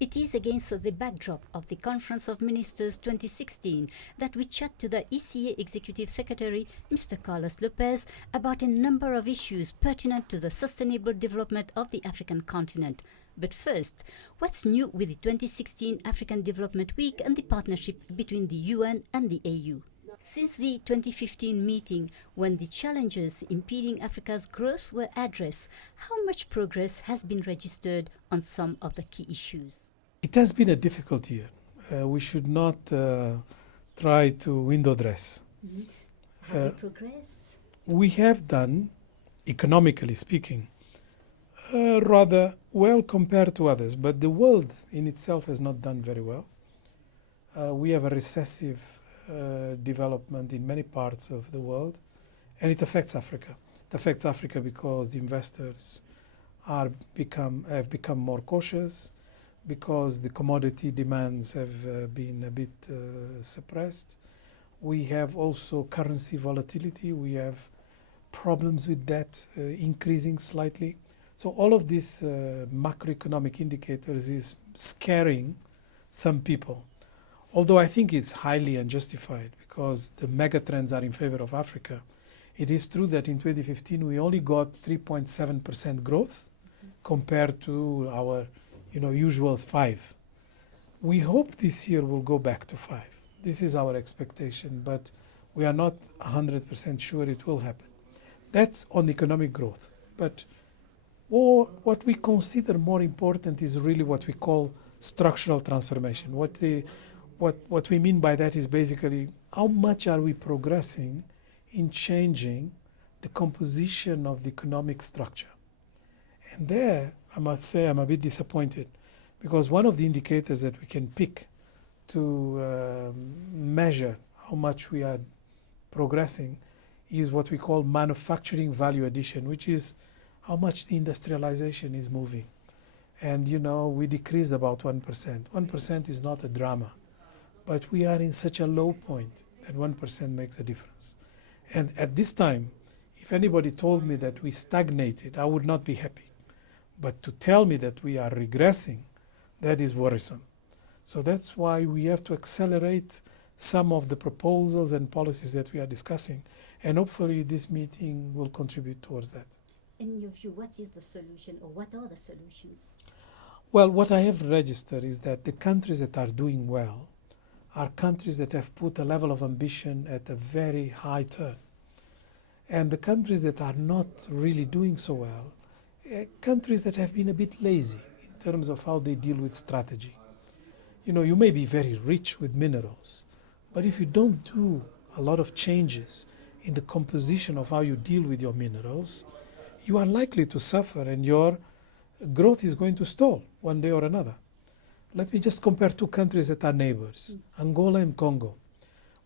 It is against the backdrop of the Conference of Ministers 2016 that we chat to the ECA Executive Secretary, Mr. Carlos Lopes, about a number of issues pertinent to the sustainable development of the African continent. But first, what's new with the 2016 African Development Week and the partnership between the UN and the AU? Since the 2015 meeting, when the challenges impeding Africa's growth were addressed, how much progress has been registered on some of the key issues? It has been a difficult year. We should not try to window dress. Have we progressed? We have done, economically speaking, rather well compared to others, but the world in itself has not done very well. We have a recessive development in many parts of the world, and it affects Africa. It affects Africa because the investors have become more cautious, because the commodity demands have been a bit suppressed. We have also currency volatility. We have problems with debt increasing slightly. So all of these macroeconomic indicators is scaring some people. Although I think it's highly unjustified because the mega trends are in favor of Africa. It is true that in 2015 we only got 3.7% growth compared to our usual 5. We hope this year will go back to 5. This is our expectation, but we are not 100% sure it will happen. That's on economic growth. But what we consider more important is really what we call structural transformation. What we mean by that is basically how much are we progressing in changing the composition of the economic structure. And there, I must say, I'm a bit disappointed because one of the indicators that we can pick to measure how much we are progressing is what we call manufacturing value addition, which is how much the industrialization is moving. And we decreased about 1%. 1% is not a drama, but we are in such a low point that 1% makes a difference. And at this time, if anybody told me that we stagnated, I would not be happy. But to tell me that we are regressing, that is worrisome. So that's why we have to accelerate some of the proposals and policies that we are discussing. And hopefully this meeting will contribute towards that. In your view, what is the solution or what are the solutions? Well, what I have registered is that the countries that are doing well are countries that have put a level of ambition at a very high turn. And the countries that are not really doing so well, countries that have been a bit lazy in terms of how they deal with strategy. You may be very rich with minerals, but if you don't do a lot of changes in the composition of how you deal with your minerals, you are likely to suffer and your growth is going to stall one day or another. Let me just compare two countries that are neighbors, Angola and Congo.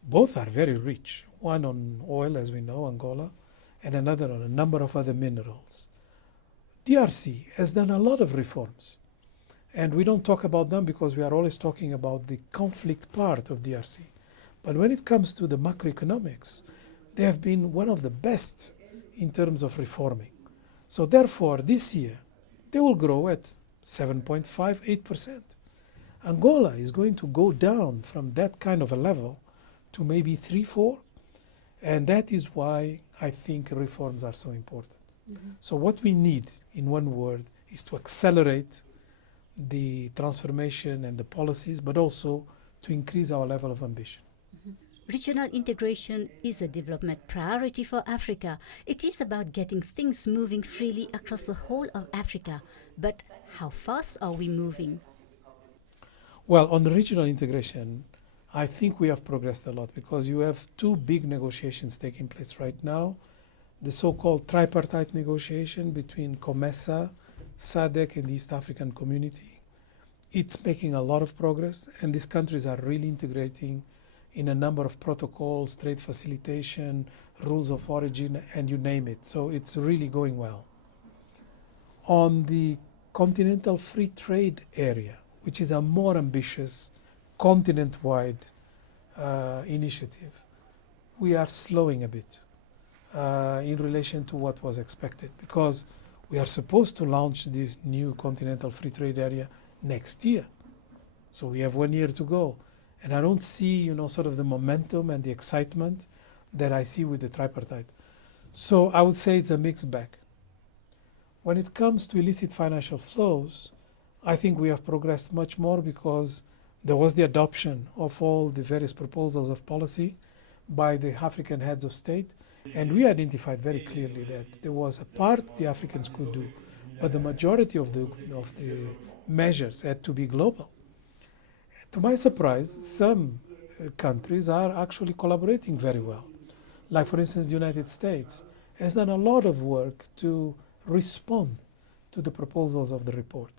Both are very rich, one on oil, as we know, Angola, and another on a number of other minerals. DRC has done a lot of reforms, and we don't talk about them because we are always talking about the conflict part of DRC. But when it comes to the macroeconomics, they have been one of the best in terms of reforming. So therefore, this year, they will grow at 7.58%. Angola is going to go down from that kind of a level to maybe 3-4, and that is why I think reforms are so important. So what we need, in one word, is to accelerate the transformation and the policies, but also to increase our level of ambition. Regional integration is a development priority for Africa. It is about getting things moving freely across the whole of Africa. But how fast are we moving? Well, on the regional integration, I think we have progressed a lot because you have two big negotiations taking place right now. The so-called tripartite negotiation between COMESA, SADC, and the East African Community. It's making a lot of progress, and these countries are really integrating in a number of protocols, trade facilitation, rules of origin, and you name it. So it's really going well. On the continental free trade area, which is a more ambitious continent-wide initiative, we are slowing a bit in relation to what was expected because we are supposed to launch this new continental free trade area next year. So we have 1 year to go. And I don't see, sort of the momentum and the excitement that I see with the tripartite. So I would say it's a mixed bag. When it comes to illicit financial flows, I think we have progressed much more because there was the adoption of all the various proposals of policy by the African heads of state, and we identified very clearly that there was a part the Africans could do, but the majority of the measures had to be global. To my surprise, some countries are actually collaborating very well. Like, for instance, the United States has done a lot of work to respond to the proposals of the report.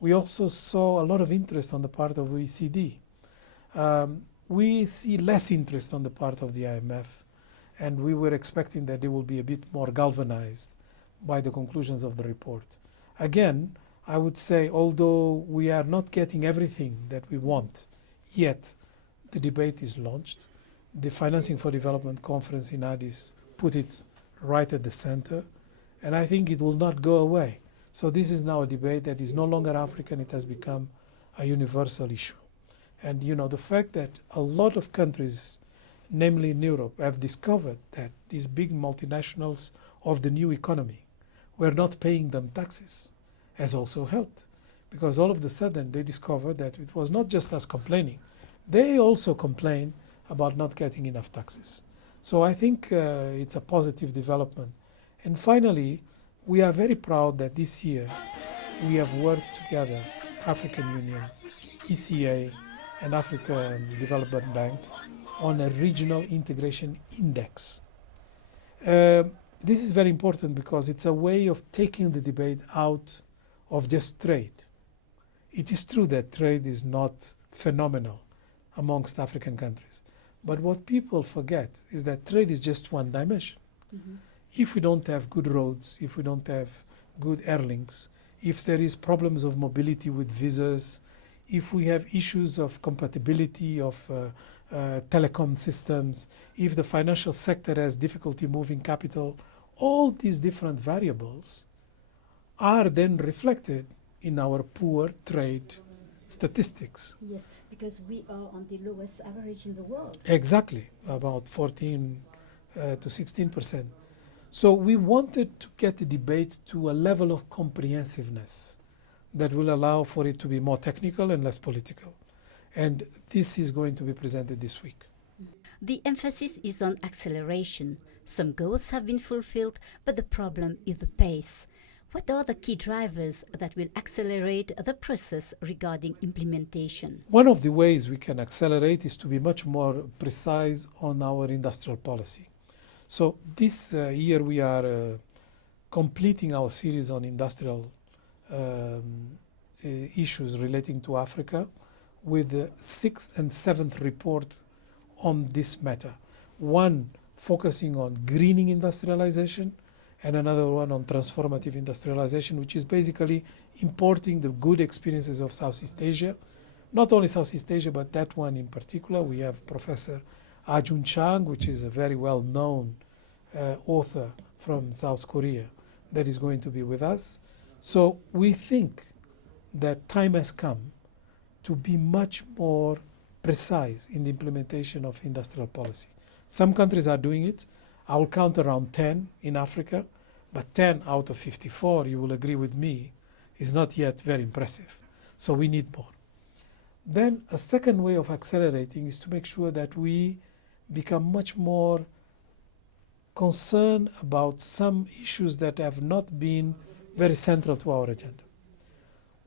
We also saw a lot of interest on the part of OECD. We see less interest on the part of the IMF, and we were expecting that they will be a bit more galvanized by the conclusions of the report. Again, I would say, although we are not getting everything that we want yet, the debate is launched. The Financing for Development Conference in Addis put it right at the center, and I think it will not go away. So this is now a debate that is no longer African, it has become a universal issue. And the fact that a lot of countries, namely in Europe, have discovered that these big multinationals of the new economy were not paying them taxes has also helped. Because all of a sudden they discovered that it was not just us complaining. They also complain about not getting enough taxes. So I think it's a positive development. And finally, we are very proud that this year we have worked together, African Union, ECA, and African Development Bank, on a regional integration index. This is very important because it's a way of taking the debate out of just trade. It is true that trade is not phenomenal amongst African countries. But what people forget is that trade is just one dimension. Mm-hmm. If we don't have good roads, if we don't have good airlinks, if there is problems of mobility with visas, if we have issues of compatibility of telecom systems, if the financial sector has difficulty moving capital, all these different variables are then reflected in our poor trade statistics. Yes, because we are on the lowest average in the world. Exactly, about 14 to 16%. So we wanted to get the debate to a level of comprehensiveness that will allow for it to be more technical and less political. And this is going to be presented this week. The emphasis is on acceleration. Some goals have been fulfilled, but the problem is the pace. What are the key drivers that will accelerate the process regarding implementation? One of the ways we can accelerate is to be much more precise on our industrial policy. So this year we are completing our series on industrial issues relating to Africa with the 6th and 7th report on this matter. One focusing on greening industrialization, and another one on transformative industrialization, which is basically importing the good experiences of Southeast Asia. Not only Southeast Asia, but that one in particular. We have Professor Ajun Chang, which is a very well-known author from South Korea, that is going to be with us. So we think that time has come to be much more precise in the implementation of industrial policy. Some countries are doing it. I will count around 10 in Africa, but 10 out of 54, you will agree with me, is not yet very impressive. So we need more. Then a second way of accelerating is to make sure that we become much more concerned about some issues that have not been very central to our agenda.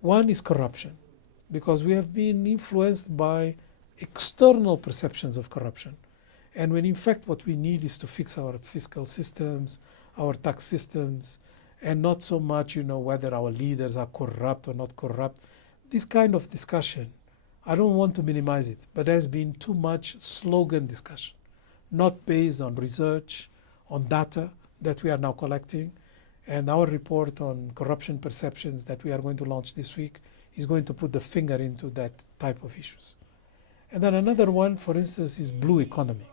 One is corruption, because we have been influenced by external perceptions of corruption. And when in fact what we need is to fix our fiscal systems, our tax systems, and not so much, whether our leaders are corrupt or not corrupt. This kind of discussion, I don't want to minimize it, but there's been too much slogan discussion, not based on research, on data that we are now collecting. And our report on corruption perceptions that we are going to launch this week is going to put the finger into that type of issues. And then another one, for instance, is blue economy.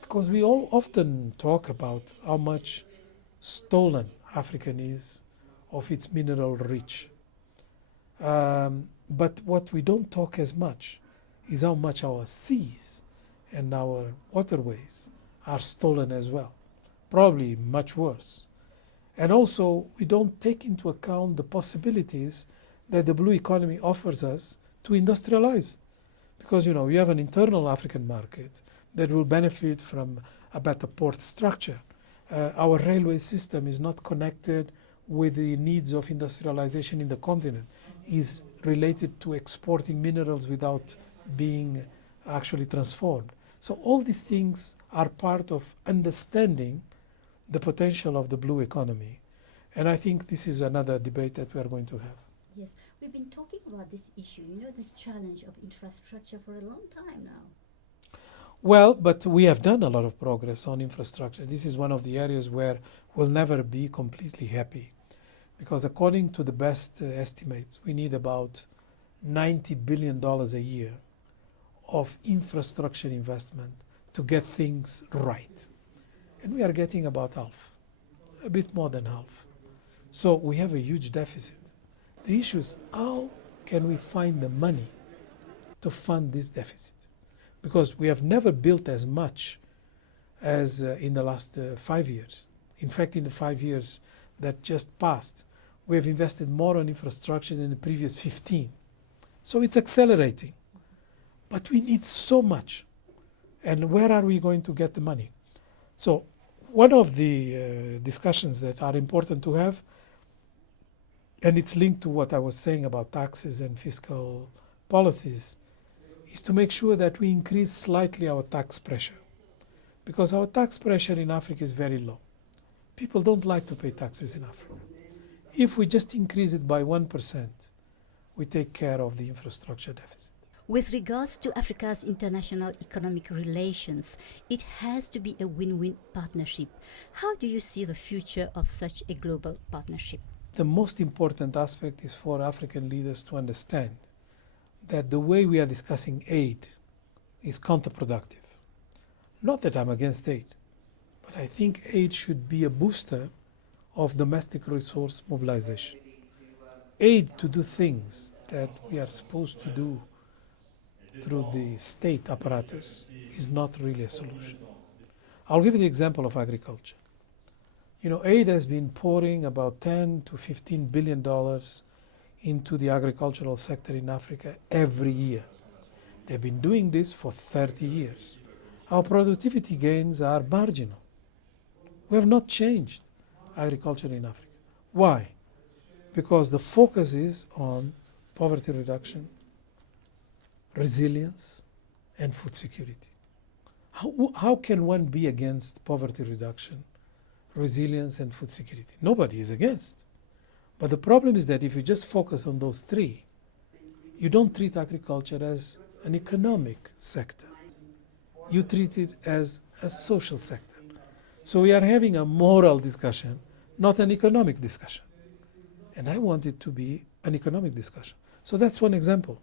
Because we all often talk about how much stolen Africa is of its mineral rich. But what we don't talk as much is how much our seas and our waterways are stolen as well, probably much worse. And also, we don't take into account the possibilities that the blue economy offers us to industrialize. Because, you have an internal African market that will benefit from a better port structure. Our railway system is not connected with the needs of industrialization in the continent, is related to exporting minerals without being actually transformed. So all these things are part of understanding the potential of the blue economy. And I think this is another debate that we are going to have. Yes, we've been talking about this issue, this challenge of infrastructure for a long time now. Well, but we have done a lot of progress on infrastructure. This is one of the areas where we'll never be completely happy. Because according to the best estimates, we need about $90 billion a year of infrastructure investment to get things right. And we are getting about half, a bit more than half. So we have a huge deficit. The issue is, how can we find the money to fund this deficit? Because we have never built as much as in the last 5 years. In fact, in the 5 years that just passed, we have invested more on infrastructure than the previous 15. So it's accelerating. But we need so much. And where are we going to get the money? So one of the discussions that are important to have, and it's linked to what I was saying about taxes and fiscal policies, is to make sure that we increase slightly our tax pressure. Because our tax pressure in Africa is very low. People don't like to pay taxes in Africa. If we just increase it by 1%, we take care of the infrastructure deficit. With regards to Africa's international economic relations, it has to be a win-win partnership. How do you see the future of such a global partnership? The most important aspect is for African leaders to understand that the way we are discussing aid is counterproductive. Not that I'm against aid, but I think aid should be a booster of domestic resource mobilization. Aid to do things that we are supposed to do through the state apparatus is not really a solution. I'll give you the example of agriculture. Aid has been pouring about $10 to $15 billion into the agricultural sector in Africa every year. They've been doing this for 30 years. Our productivity gains are marginal. We have not changed agriculture in Africa. Why? Because the focus is on poverty reduction, resilience, and food security. How can one be against poverty reduction, resilience, and food security? Nobody is against. But the problem is that if you just focus on those three, you don't treat agriculture as an economic sector. You treat it as a social sector. So we are having a moral discussion, not an economic discussion. And I want it to be an economic discussion. So that's one example.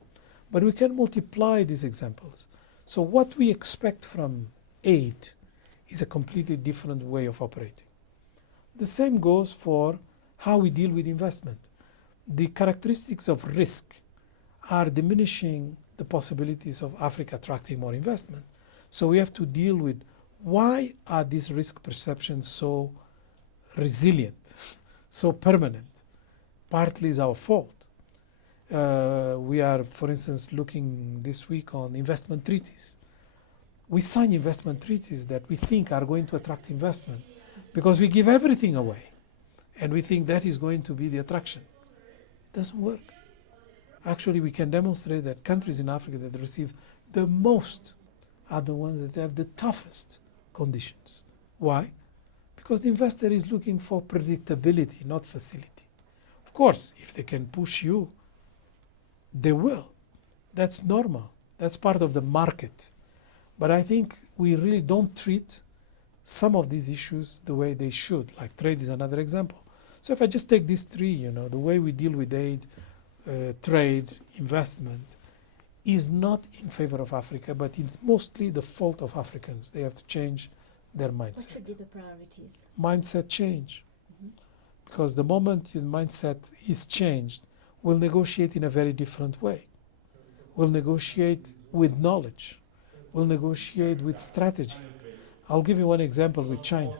But we can multiply these examples. So what we expect from aid is a completely different way of operating. The same goes for how we deal with investment. The characteristics of risk are diminishing the possibilities of Africa attracting more investment. So we have to deal with why are these risk perceptions so resilient, so permanent? Partly is our fault. We are, for instance, looking this week on investment treaties. We sign investment treaties that we think are going to attract investment because we give everything away. And we think that is going to be the attraction. It doesn't work. Actually, we can demonstrate that countries in Africa that receive the most are the ones that have the toughest conditions. Why? Because the investor is looking for predictability, not facility. Of course, if they can push you, they will. That's normal. That's part of the market. But I think we really don't treat some of these issues the way they should. Like trade is another example. So if I just take these three, the way we deal with aid, trade, investment, is not in favor of Africa, but it's mostly the fault of Africans. They have to change their mindset. What should be the priorities? Mindset change. Because the moment your mindset is changed, will negotiate in a very different way. Will negotiate with knowledge. Will negotiate with strategy. I'll give you one example with China.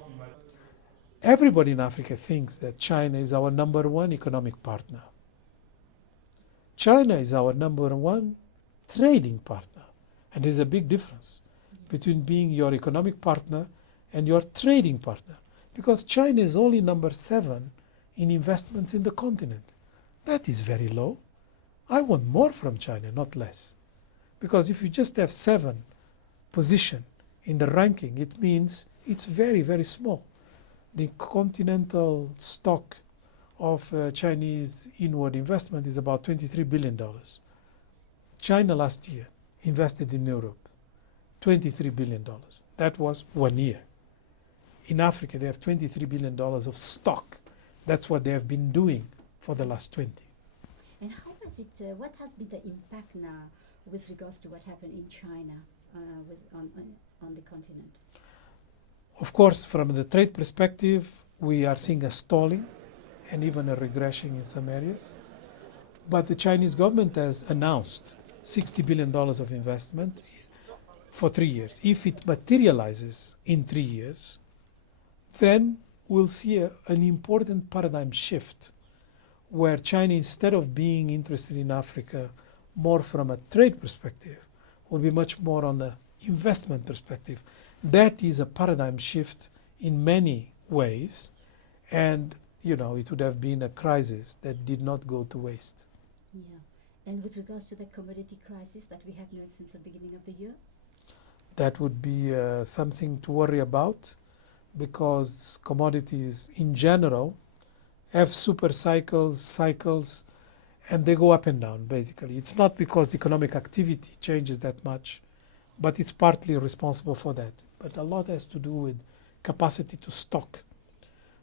Everybody in Africa thinks that China is our number one economic partner. China is our number one trading partner. And there's a big difference between being your economic partner and your trading partner. Because China is only number 7 in investments in the continent. That is very low. I want more from China, not less. Because if you just have 7 position in the ranking, it means it's very, very small. The continental stock of Chinese inward investment is about $23 billion. China last year invested in Europe $23 billion. That was 1 year. In Africa, they have $23 billion of stock. That's what they have been doing for the last 20. And how has it, what has been the impact now with regards to what happened in China on the continent? Of course, from the trade perspective, we are seeing a stalling and even a regression in some areas. But the Chinese government has announced $60 billion of investment for 3 years. If it materializes in 3 years, then we'll see an important paradigm shift where China, instead of being interested in Africa more from a trade perspective, will be much more on the investment perspective. That is a paradigm shift in many ways, and it would have been a crisis that did not go to waste. Yeah. And with regards to the commodity crisis that we have known since the beginning of the year? That would be something to worry about, because commodities in general have super cycles, and they go up and down, basically. It's not because the economic activity changes that much, but it's partly responsible for that. But a lot has to do with capacity to stock.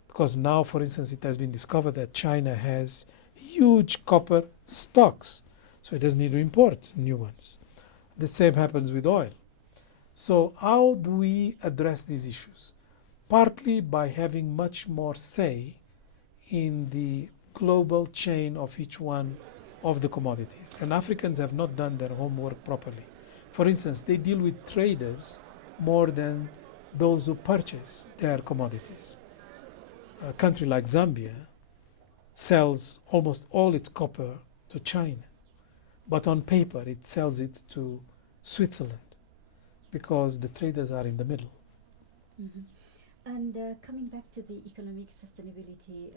Because now, for instance, it has been discovered that China has huge copper stocks, so it doesn't need to import new ones. The same happens with oil. So how do we address these issues? Partly by having much more say in the global chain of each one of the commodities. And Africans have not done their homework properly. For instance, they deal with traders more than those who purchase their commodities. A country like Zambia sells almost all its copper to China, but on paper it sells it to Switzerland because the traders are in the middle. Mm-hmm. And coming back to the economic sustainability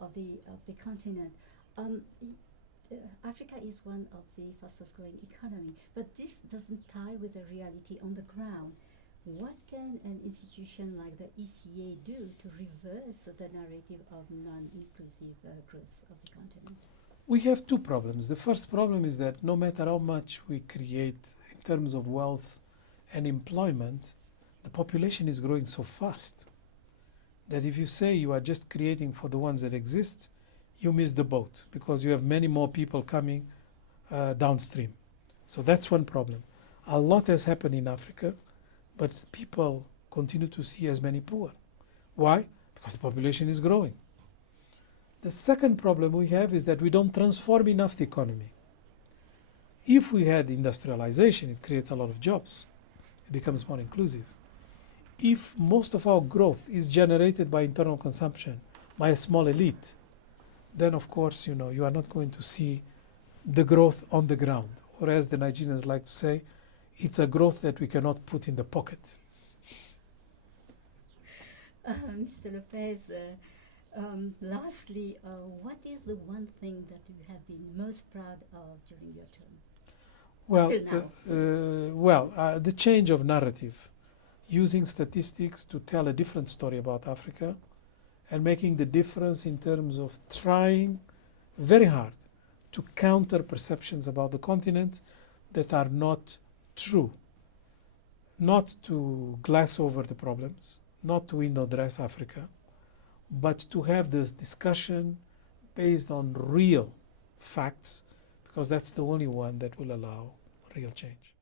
of the continent, Africa is one of the fastest growing economy, but this doesn't tie with the reality on the ground. What can an institution like the ECA do to reverse the narrative of non-inclusive growth of the continent? We have 2 problems. The first problem is that no matter how much we create in terms of wealth and employment, the population is growing so fast that if you say you are just creating for the ones that exist, you miss the boat because you have many more people coming downstream. So that's one problem. A lot has happened in Africa, but people continue to see as many poor. Why? Because the population is growing. The second problem we have is that we don't transform enough the economy. If we had industrialization, it creates a lot of jobs. It becomes more inclusive. If most of our growth is generated by internal consumption, by a small elite, then of course, you are not going to see the growth on the ground. Or as the Nigerians like to say, it's a growth that we cannot put in the pocket. Mr. Lopes, lastly, what is the one thing that you have been most proud of during your term? The change of narrative, using statistics to tell a different story about Africa and making the difference in terms of trying very hard to counter perceptions about the continent that are not true. Not to glass over the problems, not to window dress Africa, but to have this discussion based on real facts, because that's the only one that will allow real change.